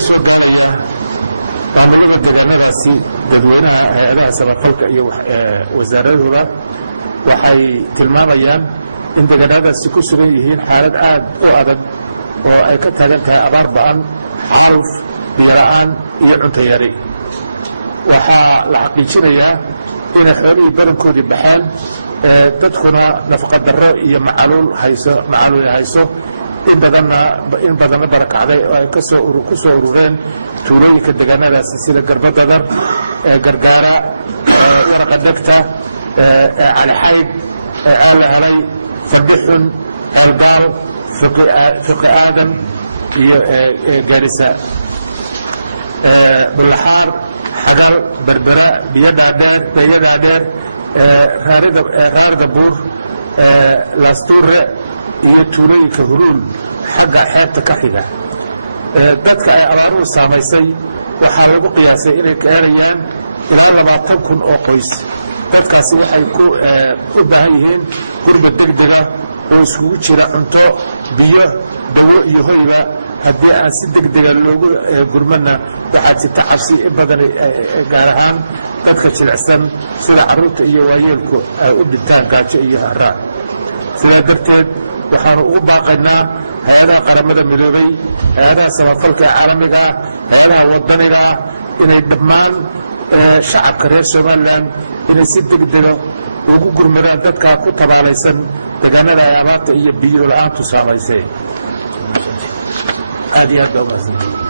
soo gaaraya maamulada deegaanadaasi dadweynaha hay-adaha samafalka iyo wasaaradooda waxay tilmaamayaan in deegaanadaasi ku sugan yihiin xaalad aad u adag oo ay ka taagan tahay abaar ba'an, xaaluf, biyo la'aan iyo cunto yari. waxaa la xaqiijinayaa inay xoolihii badankoodii baxaan, dadkuna nafaqa darro iyo macaluul hayso, in badanna barakacday oo ay ku soo urureen tuulooyinka deegaanadaasi sida Garbadadar, Gargaara, Waraqa Dhegta, Cali Xayd, Aala Helay, Fadhixun, Albaal, Fiqi Aadan iyo Gaarisa, Bulaxaar, Xagar, Berbera, Biyo Dhaadheer, Raarga Buur, Laastuure iyo tuulooyinka Huluul xagga xeebta ka xiga. dadka ay abaaruhu saamaysay waxaa lagu qiyaasay inay gaarayaan ilaa 20,000 oo qoys. dadkaasi waxay u baahan yihiin gurmad degdega oo isugu jira cunto, biyo, dawo iyo hoyba. haddii aan si degdega loogu gurmadna waxaa jirta cabsi in badan gaar ahaan dadka jilicsan sida carruurta iyo waayeelku ay u dhintaan gaajo iyo harraad. sidaa darteed waxaanu ugu baaqaynaa hay-adaha qaramada midoobay, hay-adaha samafalka caalamiga ah, hay-adaha wadaniga ah inay dhammaan shacabka reer Somalilan inay si degdega ugu gurmadaan dadka ku tabaalaysan deegaanada ay abaarta iyo biyo la'aantu saamaysay. aad iyo aad baa umahadsantahay.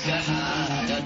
Sahara